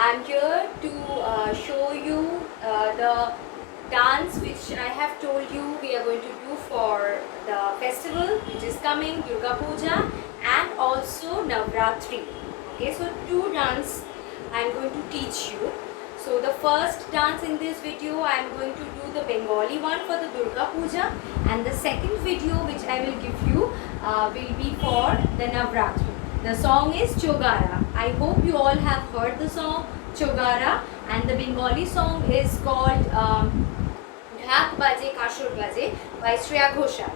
I'm here to show you the dance which I have told you we are going to do for the festival which is coming, Durga Puja, and also Navratri. Okay, so two dance I'm going to teach you. So the first dance in this video I am going to do the Bengali one for the Durga Puja, and the second video which I will give you will be for the Navratri. The song is Chogara. I hope you all have heard the song Chogara, and the Bengali song is called Dhak Baje Kashur Baje by Shreya Ghoshal.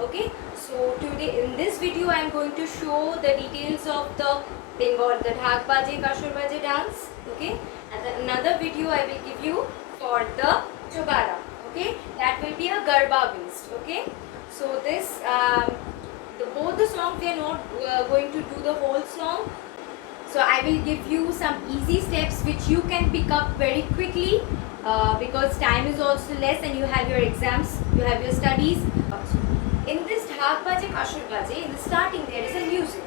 Okay, so today in this video I am going to show the details of the the Dhak Baje Kashur Baje dance. Okay, and then another video I will give you for the Chogara. Okay, that will be a Garba based. Okay, so this both the songs we are not going to do the whole song. So I will give you some easy steps which you can pick up very quickly because time is also less and you have your exams, you have your studies. In this Dhak Baje Kashur Baje, in the starting there is a music.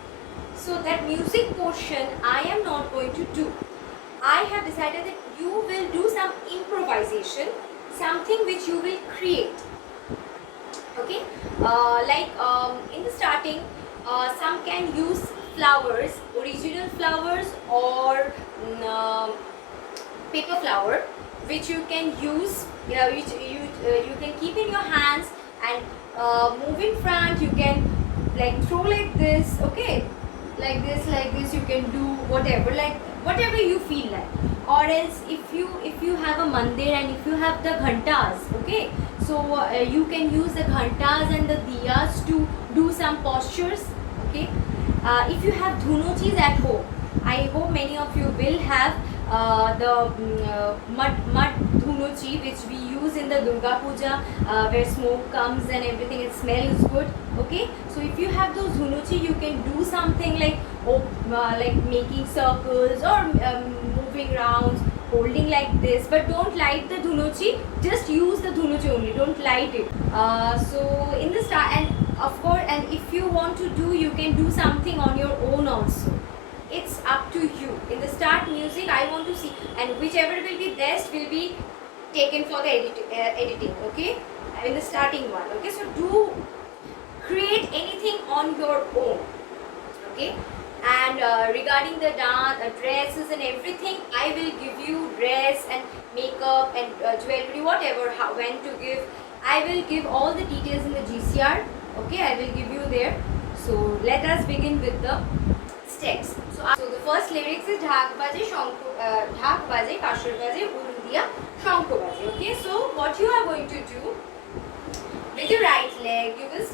So that music portion I am not going to do. I have decided that you will do some improvisation, something which you will create. Okay, in the starting some can use flowers, original flowers, or paper flower which you can use, which you can keep in your hands and move in front. You can like throw like this, okay, like this you can do whatever you feel like. Or else if you have a mandir and if you have the ghantas, okay, so you can use the ghantas and the diyas to do some postures. Okay, if you have dhunuchis at home, I hope many of you will have the mud dhunuchi which we use in the Durga Puja, where smoke comes and everything, it smells good. Okay, so if you have those dhunuchi, you can do something like making circles or moving rounds, holding like this, but don't light the dhunuchi, just use the dhunuchi only, don't light it. So in the start, and of course, and if you want to do, you can do something on your own also. It's up to you. In the start music I want to see, and whichever will be best will be taken for the editing. Okay, in the starting one. Okay, so do create anything on your own. Okay, and regarding the dance, dresses and everything, I will give you dress and makeup and jewelry, whatever, how, when to give. I will give all the details in the GCR. Okay, I will give you there. So let us begin with the steps. So the first lyrics is Dhak Baje Dhak Baje Kashur Baje Urundiya Shankho Baje. Okay, so what you are going to do with your right leg, you will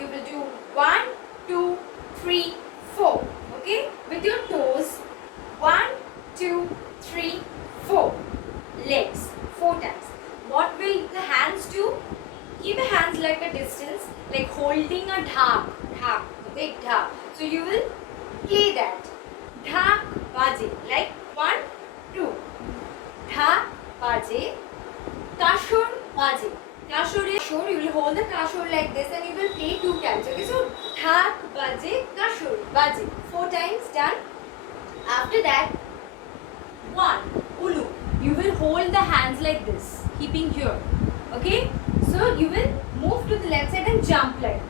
you will do 1, 2, 3, 4. Okay, with your toes, 1, 2, 3, 4. Legs 4 times. What will the hands do? Keep the hands like a distance, like holding a dhak, big dhak. So you will play that. Dhak baje, like 1, 2. Dhak baje, kashur baje. Kashur is kashur, you will hold the kashur like this and you will play 2 times. Okay, so dhak baje, kashur baje. 4 times done. After that, 1, ulu. You will hold the hands like this, keeping here. Okay, so you will move to the left side and jump like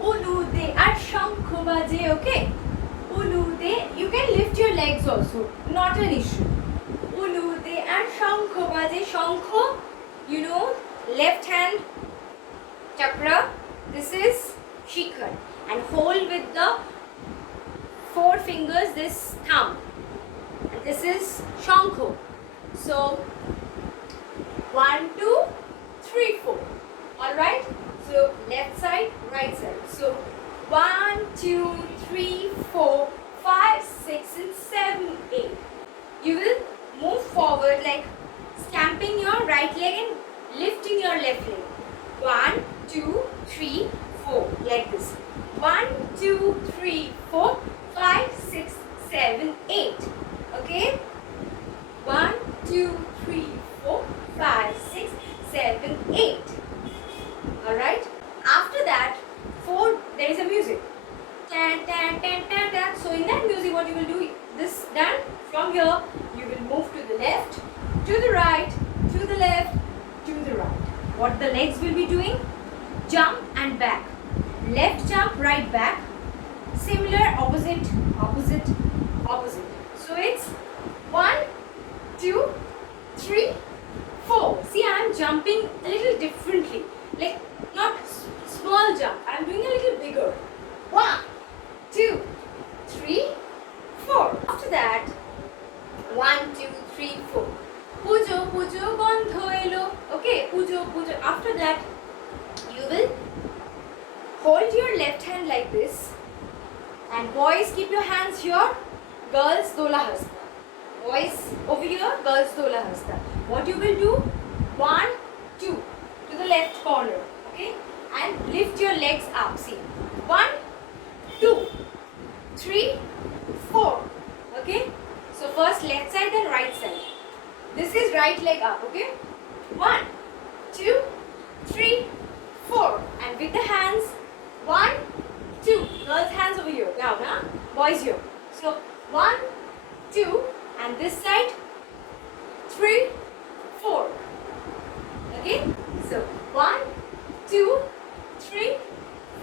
ulu de at shankho baje. Okay, ulu de, you can lift your legs also, not an issue. Ulu de at shankho baje. Shankho, you know, left hand chakra, this is shikhar, and hold with the 4 fingers this thumb, and this is shankho. So 1, 2, 3, 4. All right, so left side, right side. So 1, 2, 3, 4, 5, 6 and 7, 8. You will move forward like stamping your right leg and lifting your left leg. 1, 2, 3, 4, like this. 1, 2, 3, 4, 5, 6, 7, 8. Okay, 1, 2, 3, 4, 5, 6, 7, 8. Alright. After that, 4, there is a music. Tan, tan, tan, tan, tan. So in that music, what you will do, this done from from here, you will move to the left, to the right, to the left, to the right. What the legs will be doing? Jump and back. Left jump, right back. Similar, opposite, opposite, opposite. So it's 1, 2, 3, 4. See, I am jumping a little differently. Like, not small jump. I am doing a little bigger. 1, 2, 3, 4. After that, 1, 2, 3, 4. Pujo, pujo, bandho elo. Okay, pujo, pujo. After that, you will hold your left hand like this. And boys, keep your hands here. Girls, dola hasta. Boys over here, girls, dola hasta. What you will do? 1, 2 to the left corner. Okay, and lift your legs up. See, 1, 2, 3, 4. Okay, so first left side, then right side. This is right leg up. Okay, 1, 2, 3, 4, and with the hands, 1, 2. Girls' hands over here. Now, boys here. So 1, 2, and this side, 3, 4. Okay, so 1, 2, 3,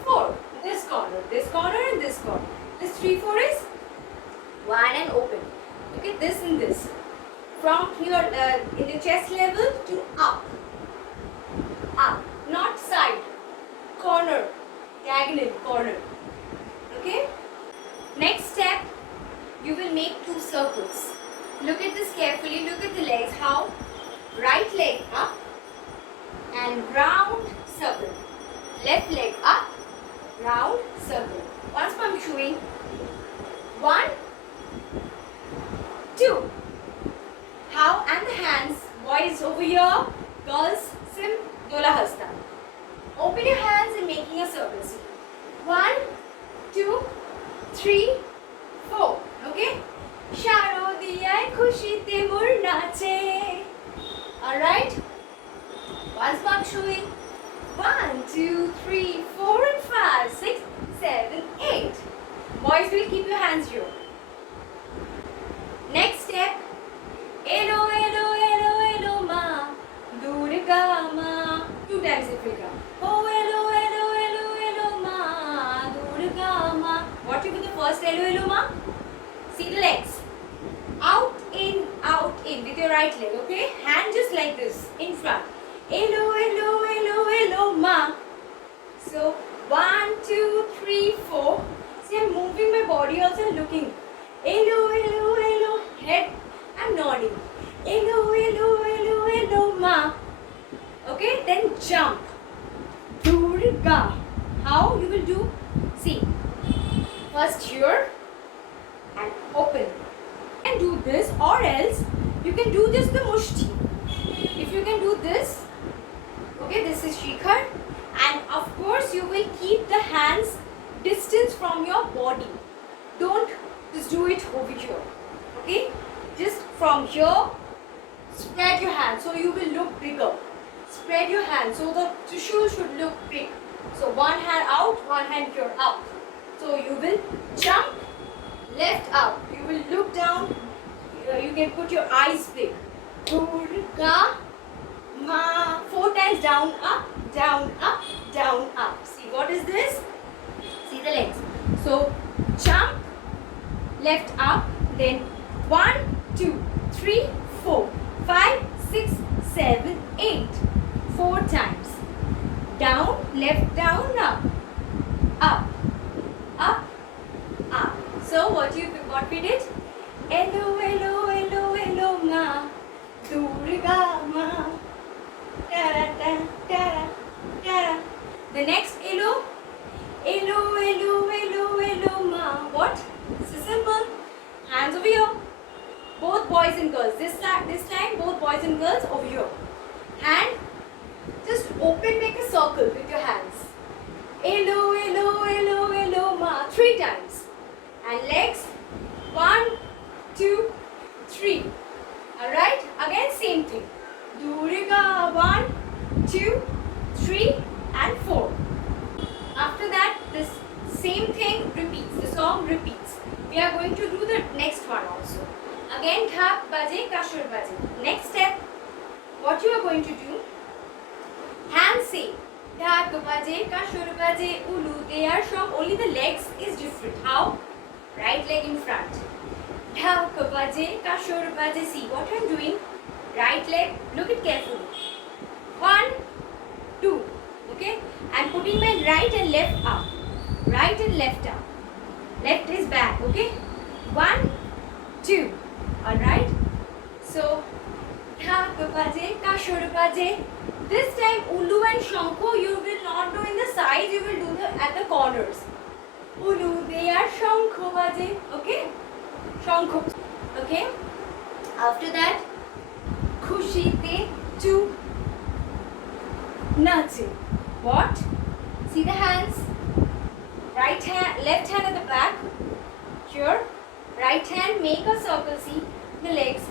4. This corner, and this corner. This 3, 4 is 1 and open. Okay, this and this. From your in the chest level to up, not side, corner, diagonal, corner. Okay. Next step, you will make 2 circles. Look at this carefully. Look at the legs. How? Right leg up and round circle. Left leg up, round circle. Once more I'm showing. 1, 2. How? And the hands. Boys over here. Girls, sim, dola hasta. Open your hands and making a circle. See. 1, 2, 3, 4. Okay? Sharodiyai khushite mur nache. Alright? Once more I'm showing. 1, 2, 3, 4 and 5, 6, 7, 8. Boys will keep your hands here. Next step. Elo, elo, elo, elo, ma. Durga ma. 2 times it will come. Oh, elo, elo, elo, elo, ma. Durga ma. What will be the first elo, elo, ma? See the legs. Out, in, with your right leg. Okay? Hand just like this, in front. Elo, elo, elo, elo, ma. So, 1, 2, 3, 4. See, I'm moving my body also and looking. Elo, elo, elo, head. I'm nodding. Elo, elo, elo, elo, ma. Okay, then jump. Durga. How you will do? See, first here and open. And do this, or else you can do just the mushti. If you can do this, okay, this is Shikhar. And of course, you will keep the hands distance from your body. Don't just do it over here. Okay? Just from here, spread your hands so you will look bigger. Spread your hands so the tissue should look big. So one hand out, one hand here up. So you will jump left up. You will look down. You can put your eyes big. Durga ma. 4 times down, up, down, up, down, up. See what is this? See the legs. So jump left up, then 1, 2, 3, 4, 5, 6, 7, 8. 4 times. Down, left, down, up, up, up, up. So what we did? Elo, elo, elo, elo, ma, Durga ma. Da da da da. The next elo, elo, elo, elo, elo, ma. What? This is simple. Hands over here. Both boys and girls. This time both boys and girls over here. Hand. Just open, make a circle with your hands. Elo, elo, elo, elo, ma. 3 times. And legs. 1, 2, 3. Alright? Again, same thing. Durga. 1, 2, 3, and 4. After that, this same thing repeats. The song repeats. We are going to do the next one also. Again dhak baje, kashur baje. Next step, what you are going to do? Hands say dhak baje, kashur baje, ulu. They are strong. Only the legs is different. How? Right leg in front. Dhak baje, kashur baje. See what I'm doing. Right leg. Look it carefully. 1, 2. Okay. I'm putting my right and left up. Right and left up. Left is back. Okay. 1, 2. Alright. So dhak baje, kashur baje. This time ulu and shankho you will not do in the sides, you will do at the corners. Ulu, they are shankho baje. Okay. Shankho. Okay. After that, khushite to nache. What? See the hands. Right hand, left hand at the back. Here. Right hand, make a circle. See the legs.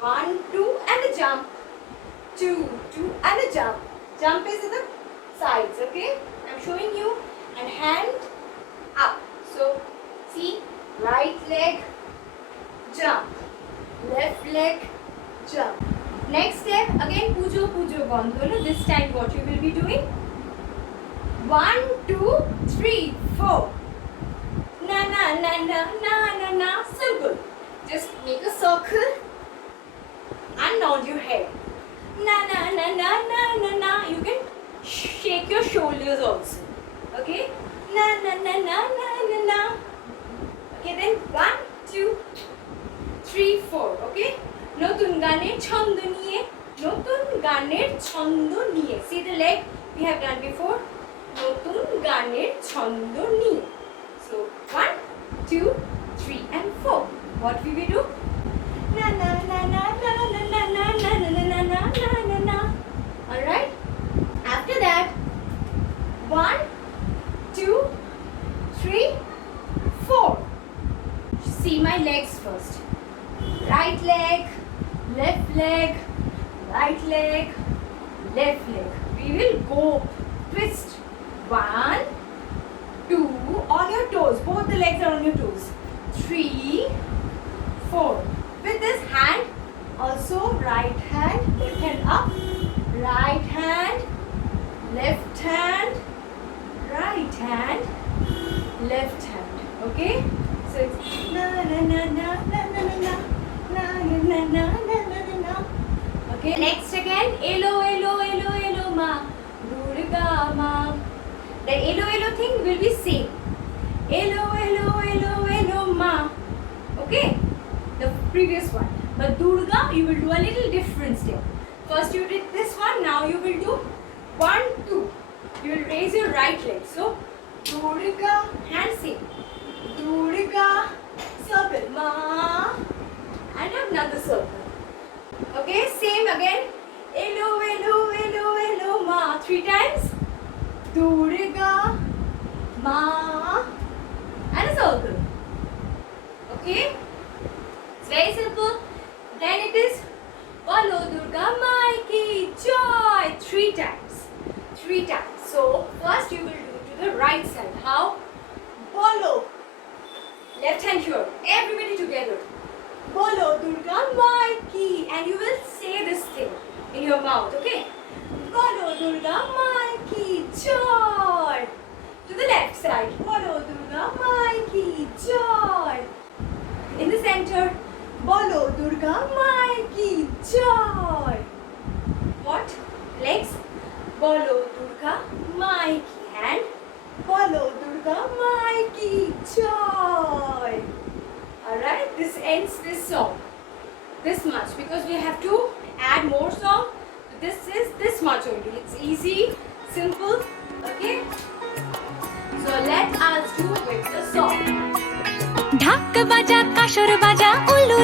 1, 2, and a jump. 2, 2, and a jump. Jump is in the sides. Okay. I'm showing you. And hand up. So see, right leg, jump. Left leg, jump. Next step, again pujo pujo bandholo. This time what you will be doing? 1, 2, 3, 4. Na na na na na na na. Simple. Just make a circle and nod your head. Na na na na na na na. You can shake your shoulders also. Okay? Na na na na na na na. Okay, then 1, 2, 3, 4. Okay? নতুন গানের ছন্দ নিয়ে নতুন গানের ছন্দ নিয়ে see the leg we have done before নতুন গানের ছন্দ নিয়ে so 1 2 3 and 4 what we will do na na na na na na na na na na na na na na na all right after that 1 2 3 4 see my legs first right leg left leg, right leg, left leg. We will go twist. 1, 2 on your toes. Both the legs are on your toes. 3, 4. With this hand, also right hand, left hand up, right hand, left hand, right hand, left hand. Okay? So it's na na na na na na na na. Na na na na na na na. Okay. Next again, elo elo elo elo ma, Durga ma. The elo elo thing will be same. Elo elo elo elo ma. Okay. The previous one. But Durga, you will do a little different step. First you did this one. Now you will do 1 2. You will raise your right leg. So Durga, hand same. Durga, circle ma. And another circle. Okay, same again. Elo, elo, elo, elo, ma. 3 times. Durga, ma. And a circle. Okay? It's very simple. Then it is Bolo Durga Mai ki joy. 3 times. 3 times. So, first you will do to the right side. How? Bolo. Left hand here. Everybody together. Bolo Durga Mai ki and you will say this thing in your mouth, okay? Bolo Durga Mai ki joy. To the left side. Bolo Durga Mai ki joy. In the center. Bolo Durga Mai ki joy. What? Legs. Bolo Durga Mai ki hand. Bolo Durga Mai ki joy. Alright, this ends this song. This much because we have to add more song. This is this much only. It's easy, simple. Okay. So let us do with the song. ঢাক বাজা কাসর বাজা উলু